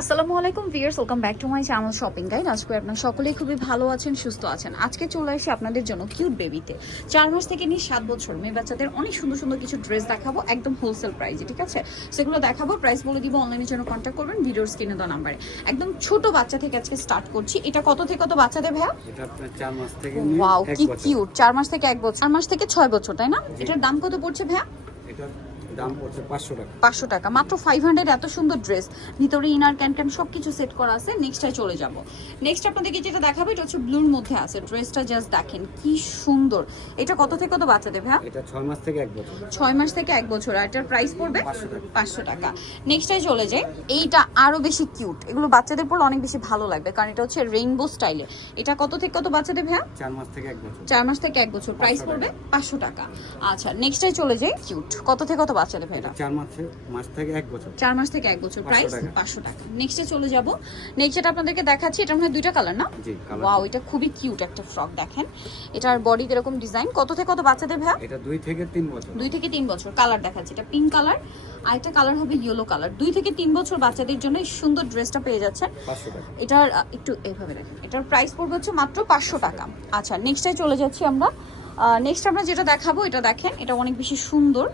আসসালামু আলাইকুম viewers welcome back to my channel shopping guide. আজকে আপনারা সকলেই খুবই ভালো আছেন সুস্থ আছেন। আজকে চলে আসি আপনাদের জন্য কিউট বেবিতে চার মাস থেকে নিয়ে সাত বছর মেয়ে বাচ্চাদের অনেক সুন্দর সুন্দর কিছু ড্রেস দেখাবো একদম হোলসেল প্রাইসে ঠিক আছে? সেগুলো দেখাবো প্রাইস বলে দিব অনলাইনের জন্য কন্ট্যাক্ট করবেন ভিডিওর স্ক্রিনে দেওয়া নাম্বারে একদম ছোট বাচ্চা থেকে আজকে স্টার্ট করছি। এটা কত থেকে কত বাচ্চাদের ভাইয়া? ওয়াও কি কিউট চার মাস থেকে এক বছর। চার মাস থেকে ছয় বছর তাই না? এটার দাম কত পড়ছে ভাইয়া? দাম পড়ছে পাঁচশো টাকা। পাঁচশো টাকা। মাত্র ফাইভ হান্ড্রেড এত সুন্দর ড্রেস ভিতরে ইনার ক্যান ক্যান সব কিছু সেট করা আছে। নেক্সটটায় চলে যাব। নেক্সট আপনাদেরকে যেটা দেখাবো এটা হচ্ছে ব্লুর মধ্যে আছে। ড্রেসটা জাস্ট দেখেন কি সুন্দর। এটা কত থেকে কত বাচ্চাদের ভাইয়া? এটা ছয় মাস থেকে এক বছর। ছয় মাস থেকে এক বছর। আর এটার প্রাইস পড়বে? 500 টাকা। নেক্সটটাই চলে যাই। এইটা আরও বেশি কিউট এগুলো বাচ্চাদের পড়লে অনেক বেশি ভালো লাগবে। কারণ এটা হচ্ছে রেইনবো স্টাইলে এটা কত থেকে কত বাচ্চাদের ভাইয়া? চার মাস থেকে এক বছর। চার মাস থেকে এক বছর। প্রাইস পড়বে পাঁচশো টাকা। আচ্ছা নেক্সটটাই চলে যাই। কিউট কত থেকে কত বাচ্চাদের ভাই এটা চার মাসে মাস থেকে এক বছর। চার মাস থেকে এক বছর প্রাইস পাঁচশো টাকা। নেক্সটে চলে যাব। নেক্সট আপনাদেরকে দেখাচ্ছি এটা মনে হয় দুইটা কালার না? ওয়াও এটা খুবই কিউট একটা ফ্রক দেখেন। এটার বডি এরকম ডিজাইন কত থেকে কত বাচ্চাদের ভাইয়া? এটা দুই থেকে তিন বছর। দুই থেকে তিন বছর কালার দেখাচ্ছি। এটা পিঙ্ক কালার আর একটা কালার হবে ইয়েলো কালার দুই থেকে তিন বছর বাচ্চাদের জন্য এই সুন্দর ড্রেসটা পেয়ে যাচ্ছেন। টাকা। এটার একটু এইভাবে দেখেন। এটার প্রাইস পড়বে হচ্ছে মাত্র পাঁচশো টাকা। আচ্ছা নেক্সটে চলে যাচ্ছি আমরা। নেক্সট আমরা যেটা দেখাবো এটা দেখেন এটা অনেক বেশি সুন্দর।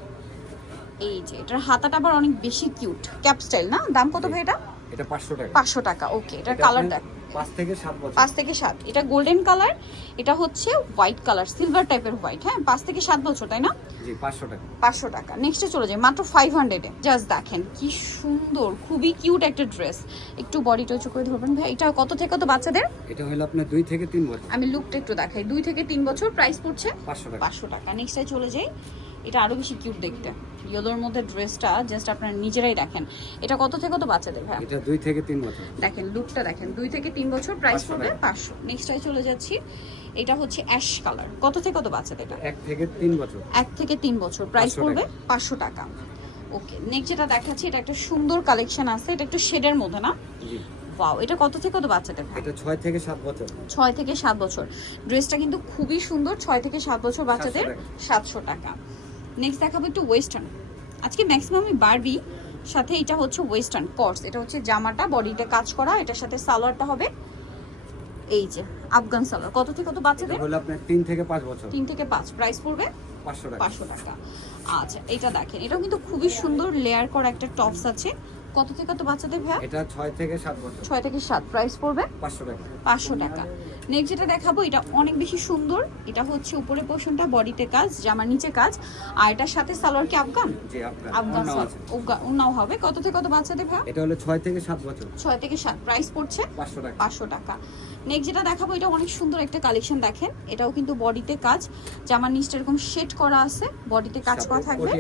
এই যে এটার হাতাটা আবার অনেক বেশি কিউট। ক্যাপ স্টাইল না? দাম কত ভাই এটা? এটা পাঁচশো টাকা। পাঁচশো টাকা ওকে এটার কালার দেখ। পাঁচ থেকে সাত বছর। পাঁচ থেকে সাত। এটা গোল্ডেন কালার এটা হচ্ছে হোয়াইট কালার সিলভার টাইপের হোয়াইট হ্যাঁ? পাঁচ থেকে সাত বছর তাই না? জি পাঁচশো টাকা। পাঁচশো টাকা। নেক্সটে চলে যায় মাত্র ফাইভ হান্ড্রেডে জাস্ট দেখেন কি সুন্দর খুবই কিউট একটা ড্রেস একটু বডিটা উঁচু করে ধরবেন ভাই। এটা কত থেকে কত বাচ্চাদের? এটা হলো আপনার দুই থেকে তিন বছর। আমি লুকটা একটু দেখাই। দুই থেকে তিন বছর প্রাইস পড়ছে পাঁচশো টাকা। পাঁচশো টাকা। নেক্সটে চলে যাই। এটা আরও বেশি কিউট দেখতে। ইয়েলোর মধ্যে ড্রেসটা জাস্ট আপনারা নিজেরাই দেখেন। এটা কত থেকে কত বাচ্চাদের ভাই এটা দুই থেকে তিন বছর। দেখেন লুকটা দেখেন। দুই থেকে তিন বছর প্রাইস 500 পড়বে টাকা। পাঁচশো। নেক্সটটাই চলে যাচ্ছি। এটা হচ্ছে অ্যাশ কালার কত থেকে কত বাচ্চাদের এটা? এক থেকে তিন বছর। এক থেকে তিন বছর। প্রাইস 500 পড়বে পাঁচশো টাকা। ওকে নেক্সট যেটা দেখাচ্ছি এটা একটা সুন্দর কালেকশন আছে। এটা একটু শেডের মধ্যে না? জি। ওয়াও এটা কত থেকে কত বাচ্চাদের এটা ছয় থেকে সাত বছর। ছয় থেকে সাত বছর। ড্রেসটা কিন্তু খুবই সুন্দর। ছয় থেকে সাত বছর বাচ্চাদের 700 টাকা। নেক্সট দেখাবো একটু ওয়েস্টার্ন আজকে ম্যাক্সিমাম আমি বারবি সাথে এটা হচ্ছে ওয়েস্টার্ন কর্স এটা হচ্ছে জামাটা বডিতে কাজ করা এটার সাথে সালোয়ারটা হবে। এই যে আফগান সালোয়ার। কত থেকে কত বাচ্চাদের? হলো আপনার তিন থেকে পাঁচ বছর। তিন থেকে পাঁচ। প্রাইস পড়বে? পাঁচশো টাকা। পাঁচশো টাকা। আচ্ছা এটা দেখেন। এটাও কিন্তু খুবই সুন্দর লেয়ার করা একটা টপস আছে। কত থেকে কত বাচ্চাদের ভাইয়া? এটা ছয় থেকে সাত বছর। ছয় থেকে সাত। প্রাইস পড়বে? পাঁচশো টাকা। পাঁচশো টাকা। নেক্সট যেটা দেখাবো এটা অনেক বেশি সুন্দর। এটা হচ্ছে উপরে পোর্শনটা বডিতে কাজ জামার নিচে কাজ। আর এটার সাথে সালোয়ার কি আফগান? আফগান। উন্নাও হবে। কত থেকে কত বাচ্চাদের ভাইয়া এটা হলো ছয় থেকে সাত বছর। ছয় থেকে সাত। প্রাইস পড়ছে পাঁচশো টাকা। পাঁচশো টাকা। নেক্সট যেটা দেখাবো এটা অনেক সুন্দর একটা কালেকশন দেখেন। এটাও কিন্তু বডিতে কাজ। জামার নিচটা এরকম শেড করা আছে। বডিতে কাজ করা থাকবে।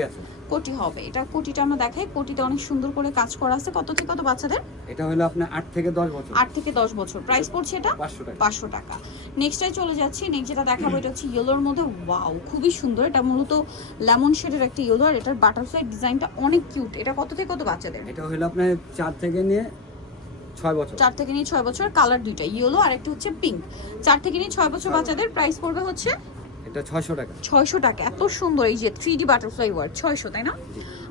কোটি হবে। এটা কোটিটা আমরা দেখাই। কোটিটা অনেক সুন্দর করে কাজ করা আছে। কত থেকে কত বাচ্চাদের? এটা হলো আপনার আট থেকে দশ বছর। আট থেকে দশ বছর। প্রাইস পড়ছে এটা? পাঁচশো টাকা। পাঁচশো টাকা। নেক্সটটাই চলে যাচ্ছি। নেক্সট যেটা দেখাবো এটা হচ্ছে ইয়েলোর মধ্যে। ওয়াও খুবই সুন্দর। এটা মূলত লেমন শেডের একটা ইয়েলো আর এটার বাটারফ্লাই ডিজাইনটা অনেক কিউট এটা কত থেকে কত বাচ্চাদের? এটা হলো আপনার চার থেকে নিয়ে ছয় বছর। চার থেকে নিয়ে ছয় বছর। কালার দুইটা ইয়েলো আর একটা হচ্ছে পিঙ্ক চার থেকে নিয়ে ছয় বছর বাচ্চাদের। প্রাইস পড়বে হচ্ছে এটা ছয়শো টাকা। ছয়শো টাকা এত সুন্দর এই যে থ্রি ডি বাটারফ্লাই ওয়ার ছয়শো তাই না।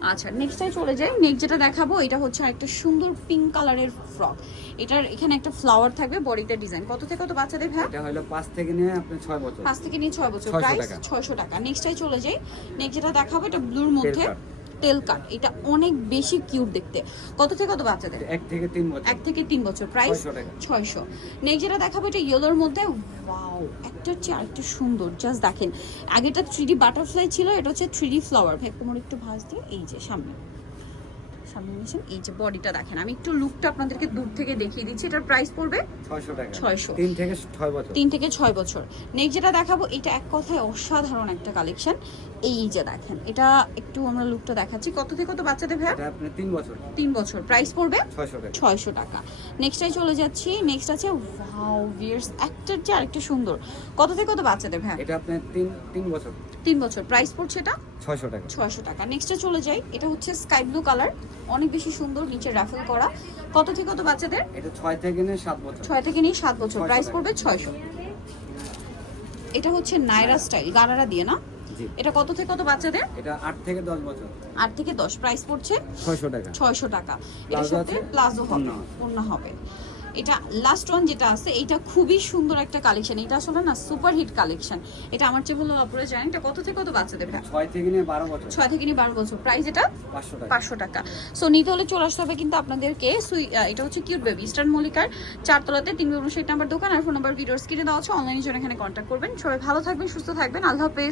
আচ্ছা নেক্সটটাই চলে যাই। নেক্সট যেটা দেখাবো এটা হচ্ছে একটা সুন্দর পিঙ্ক কালারের ফ্রক এটার এখানে একটা ফ্লাওয়ার থাকবে বডিতে ডিজাইন কত থেকে কত বাচ্চাদের ভাই? এটা হলো পাঁচ থেকে নিয়ে আপনি ছয় বছর। 5 থেকে নিয়ে 6 বছর। 600 প্রাইস টাকা। ছয়শো টাকা। নেক্সটটাই চলে যাই। নেক্সট যেটা দেখাবো এটা ব্লুর মধ্যে তেল কাট এটা অনেক বেশি কিউট দেখতে। কত থেকে কত বাচ্চাদের? এক থেকে তিন বছর। এক থেকে তিন বছর প্রাইস ছয়শো নেক্সট যেটা দেখাবো এটা ইয়েলোর মধ্যে ওয়াও একটা হচ্ছে আরেকটা সুন্দর জাস্ট দেখেন। আগেটা থ্রি ডি বাটারফ্লাই ছিল এটা হচ্ছে থ্রি ডি ফ্লাওয়ার ভাই কোমর একটু ভাজ দিয়ে এই যে সামনে। সামনে এই যে বডিটা দেখেন আমি একটু লুকটা আপনাদেরকে দূর থেকে দেখিয়ে দিচ্ছি। এটার প্রাইস পড়বে ছয়শো টাকা। 600 তিন থেকে ছয় বছর। থেকে নেক্সট যেটা দেখাবো এটা এক কথায় অসাধারণ একটা কালেকশন এই যে দেখেন এটা একটু আমরা লুকটা দেখাচ্ছি। কত থেকে কত বাচ্চাদের ভাই এটা তিন বছর। তিন বছর। প্রাইস পড়বে ছয়শো টাকা। ছয়শো টাকা। নেক্সটটাই চলে যাচ্ছি। নেক্সট আছে ওয়াও ভিয়ার্স একটার চেয়ে আরেকটা সুন্দর। কত থেকে কত বাচ্চাদের ভাই এটা তিন তিন বছর। তিন বছর। প্রাইস পড়ছে এটা? ছয়শো টাকা। ছয়শো টাকা। নেক্সটে চলে যাই। এটা হচ্ছে স্কাই ব্লু কালার অনেক বেশি সুন্দর নিচে রাফেল করা। কত থেকে কত বাচ্চাদের? এটা ছয় থেকে নিয়ে সাত বছর। 6 থেকে নিয়ে 7 বছর। প্রাইস পড়বে ছয়শো। এটা হচ্ছে নাইরা স্টাইল গানারা দিয়ে না? এটা কত থেকে কত বাচ্চাদের? এটা আট থেকে দশ বছর। 8 থেকে দশ। প্রাইস পড়ছে ছয়শো টাকা। ছয়শো টাকা। এটার প্লাজো সাথে প্লাজো হবে। ওড়না হবে। এটা লাস্ট ওয়ান যেটা আছে এটা খুবই সুন্দর একটা কালেকশন এটা আসলে না সুপার হিট কালেকশন এটা আমার চেয়ে ভালো অপরে জানেন এটা কত থেকে কত বাচ্চাদের ভাই? ছয় থেকে নিয়ে বারো বছর। ছয় থেকে নিয়ে বারো বছর। প্রাইস এটা? পাঁচশো টাকা। সো নিতে হলে চলে আসতে হবে কিন্তু আপনাদেরকে সুই- এটা হচ্ছে কিউট বেবি ইস্টার্ন মল্লিকার চারতলাতে তিন উনষাট নাম্বার দোকান আর ফোন নাম্বার ভিডিওর স্ক্রিনে দেওয়া আছে। অনলাইনের জন্য এখানে কন্ট্যাক্ট করবেন। সবাই ভালো থাকবেন সুস্থ থাকবেন। আল্লাহ হাফেজ।